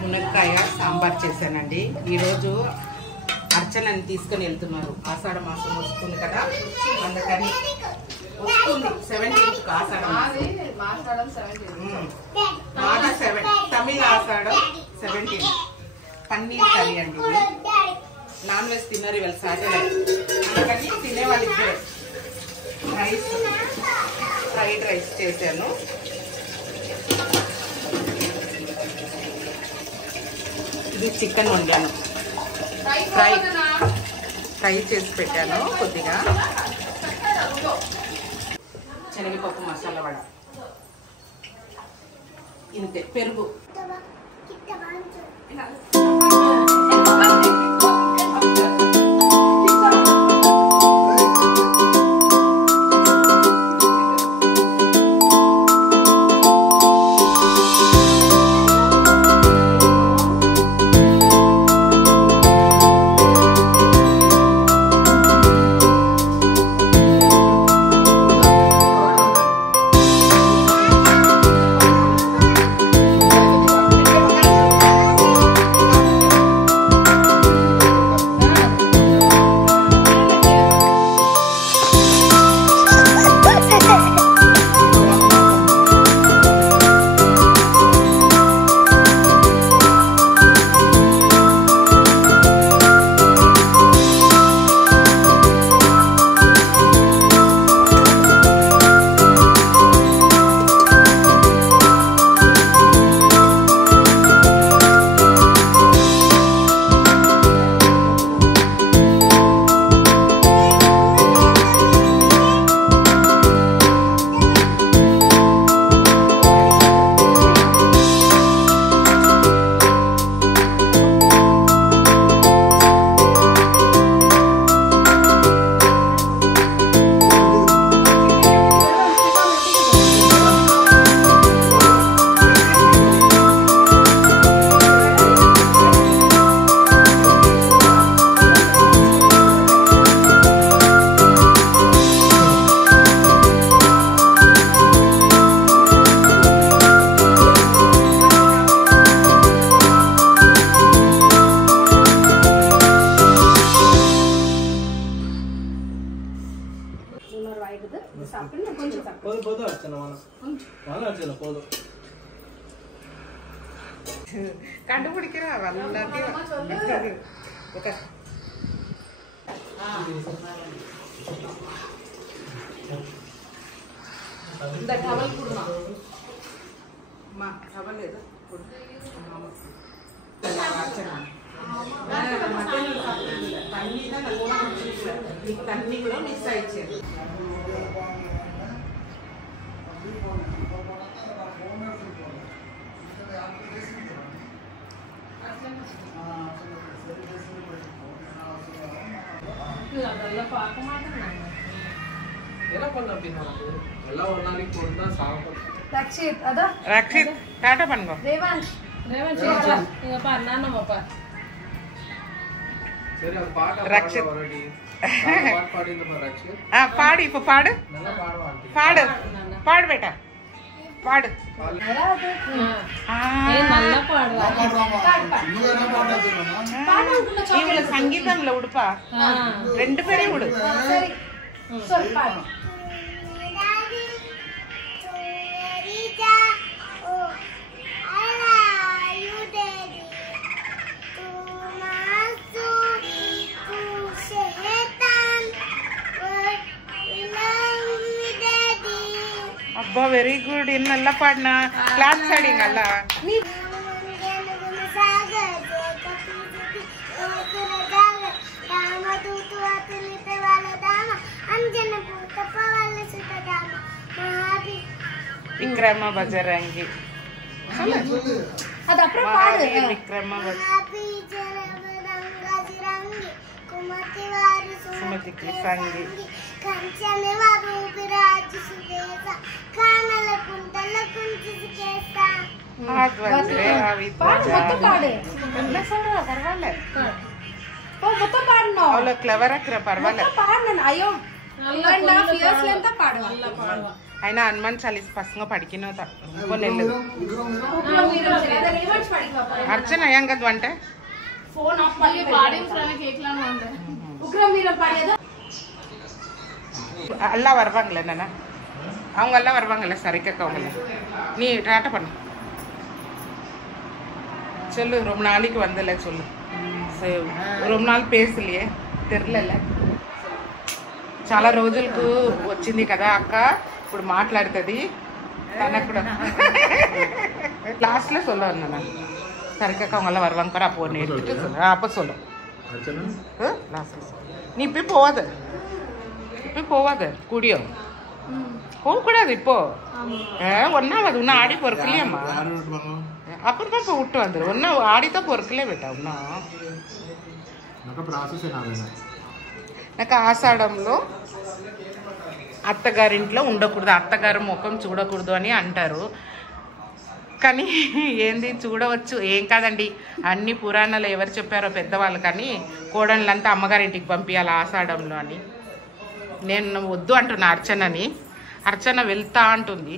మునక్కాయ సాంబార్ చేశానండి. ఈరోజు అర్చనని తీసుకొని వెళ్తున్నారు. ఆషాఢ మాసం వస్తుంది కదా, అందుకని వస్తుంది 17th ఆషాఢం. తమిళ ఆషాఢం 17. పన్నీర్ కర్రీ అండి. నాన్ వెజ్ తిన్నారు ఇవాళ సాటర్డే, అందుకని తినేవాళ్ళు ఇద్దరే. ఫ్రైడ్ రైస్ చేశాను. ఇది చికెన్ వండాను, ఫ్రై చేసి పెట్టాను. కొద్దిగా శనగపప్పు మసాలా వడ, ఇంతే. పెరుగు கண்டுபிடிக்கிறா எல்லாத்தையும். இந்த டவல் கொடுமா அம்மா, டவல் எது தண்ணி தான் நல்லா தண்ணி கூட மிஸ் ஆயிடுச்சு. ரக்ஷித் அத ரக்ஷித் டாடா பண்ணுங்க. தேவான்ஷ் இங்க பாரு நானம்மாப்பா. சரி அது பாட்ட ரக்ஷித் ஆல்ரெடி பாடி இந்த பாரு ரக்ஷித். பாடு இப்ப பாடு. நல்லா பாடுவா. பாடு பாடு பேட்டா பாடு. நல்லா பாடுறா. இவள సంగీతంలో ఉడుపా రెండు పేరే ఉడు. சரி சொல் பாடு. ಅಬ್ಬಾ ವೆರಿ ಗುಡ್. ಇನ್ನೆಲ್ಲ ಪಾಡ್ನ ಕ್ಲಾಸ್ ಆಡಿಂಗ್ ಅಲ್ಲ ನೀ. விக்ரம பஜரங்கி அது அப்புறம் பாடு. விக்ரம సుమతికి సంగి క్లవర్ అక్కడ పర్వాలేదు. అయినా హనుమాన్ చాలీస్ పసంగా పడికిన అర్చన అయ్యాం కదా అంటే எல்லாம் வருவாங்களே நானா அவங்க எல்லாம் வருவாங்கல்ல சரிக்கா அவங்கள நீ டாட்டா பண்ணு சொல்லு ரொம்ப நாளைக்கு வந்தல சொல்லு ரொம்ப நாள் பேசலையே తెరలే చాలా రోజులకు వచ్చింది కదా అక్క ఇప్పుడు మాట్లాడుతుంది తనకు కూడా లాస్ట్లో சொல்லுவாங்க நான் சரிக்கா அவங்க எல்லாம் வருவாங்க பாரு அப்போ ஒன்று எடுத்துட்டு சொல்லு அப்போ சொல்லு லாஸ்ட்ல நீ இப்போ போவாத இப்போ போவாத கூடியோ போகக்கூடாது இப்போ ஒன்னாவது இன்னும் ஆடி பொறுக்கலையம்மா அப்புறம் தான் இப்போ விட்டு வந்துடும் ஒன்றும் ஆடித்தான் பொறுக்கலே விட்டா இன்னும் నాకు ఆషాఢంలో అత్తగారింట్లో ఉండకూడదు అత్తగారు ముఖం చూడకూడదు అని అంటారు కానీ ఏంది చూడవచ్చు ఏం కాదండి అన్ని పురాణాలు ఎవరు చెప్పారో పెద్దవాళ్ళు కానీ కోడళ్ళంతా అమ్మగారింటికి పంపించాలి ఆషాఢంలో అని నేను వద్దు అంటున్నా అర్చనని అర్చన వెళ్తా అంటుంది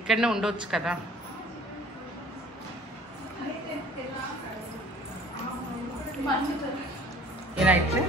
ఇక్కడనే ఉండొచ్చు కదా ಏನಾಯ್ತು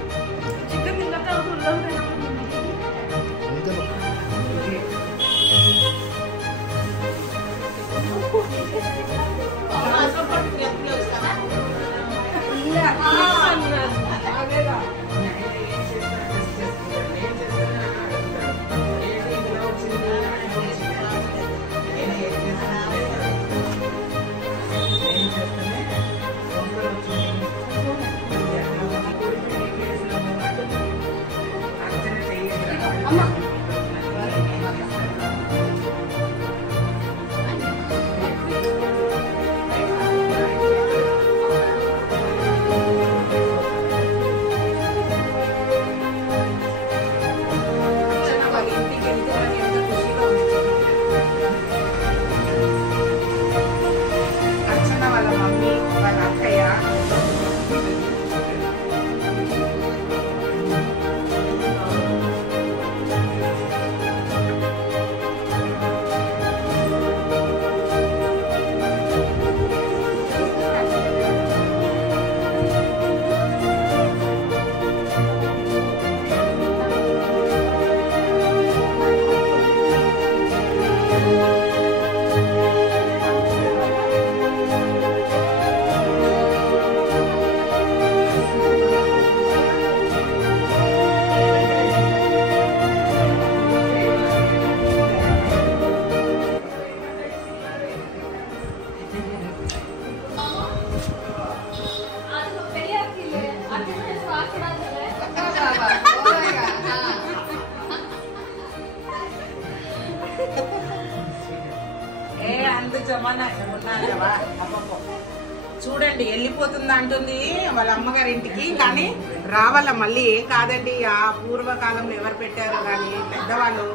చూడండి వెళ్ళిపోతుంది అంటుంది వాళ్ళ అమ్మగారింటికి కానీ రావాల మళ్ళీ ఏం కాదండి ఆ పూర్వకాలంలో ఎవరు పెట్టారో కానీ పెద్దవాళ్ళు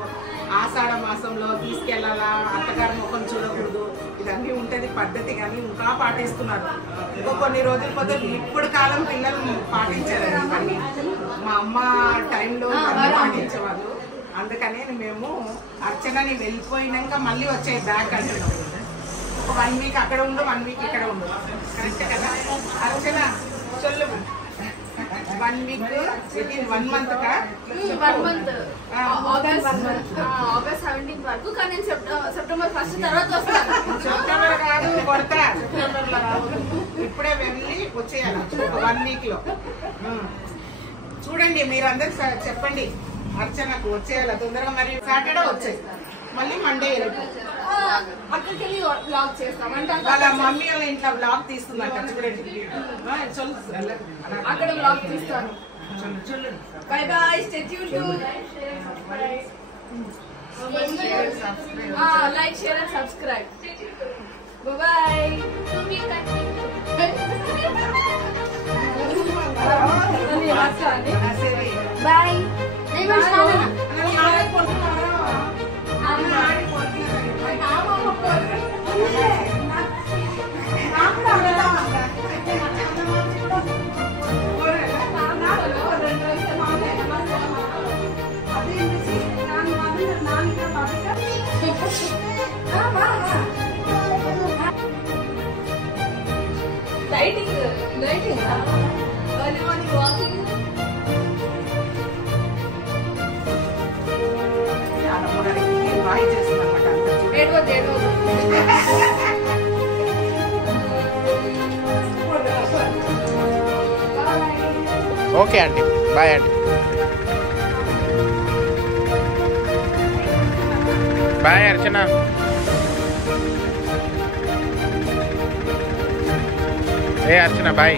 ఆషాఢ మాసంలో తీసుకెళ్లాలా అత్తగారి ముఖం చూడకూడదు ఇదన్నీ ఉంటది పద్ధతి కానీ ఇంకా పాటిస్తున్నారు ఇంకో కొన్ని రోజుల పోతే ఇప్పుడు కాలం పిల్లలు పాటించారు ఇవన్నీ మా అమ్మ టైంలో పాటించేవాళ్ళు అందుకని మేము అర్చనని వెళ్ళిపోయినాక మళ్ళీ వచ్చే బ్యాక్ అంటున్నాం 1 వీక్ అక్కడ ఉండు 1 వీక్ ఇక్కడ ఉండు కరెక్ట్ కదా అర్చన చొల్లు 1 వీక్ వితిన్ 1 మంత్ కా 1 మంత్ ఆగస్ట్ 17 వరకు కానీ సెప్టెంబర్ 1 తర్వాత వస్తాను సెప్టెంబర్ కాదు కొడతా సెప్టెంబర్ లో రాదు ఇప్పుడే వెళ్ళి వచ్చేయాలి 1 వీక్ లో చూడండి మీరందరూ చెప్పండి అర్చనకు వచ్చేయాలి తొందరగా మరి సాటర్డే వచ్చేయి మళ్ళీ మండే అక్కడికి వెళ్ళి బ్లాగ్ చేస్తాం అంటే వాళ్ళ మమ్మీ వాళ్ళ ఇంట్లో బ్లాగ్ తీస్తుందంట చూడండి అక్కడ బ్లాగ్ తీస్తాను by by stay tune to like share and subscribe by by Exciting. early morning walking. వాళ్ళమ్మ గారింటికి వాయి చేసిందన్నమాట అంతా. ఏడవద్దు. ఓకే అండి, బాయ్ అండి. బాయ్ అర్చన. ఏ అర్చన బాయ్.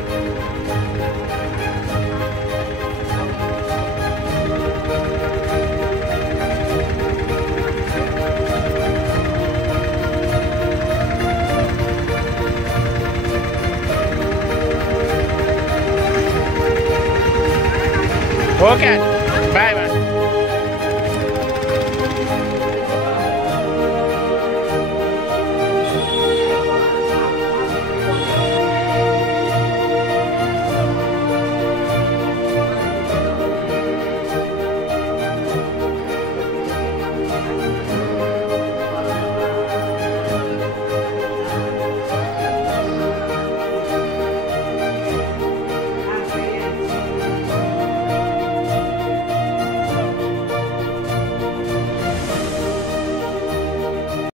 ఓకే.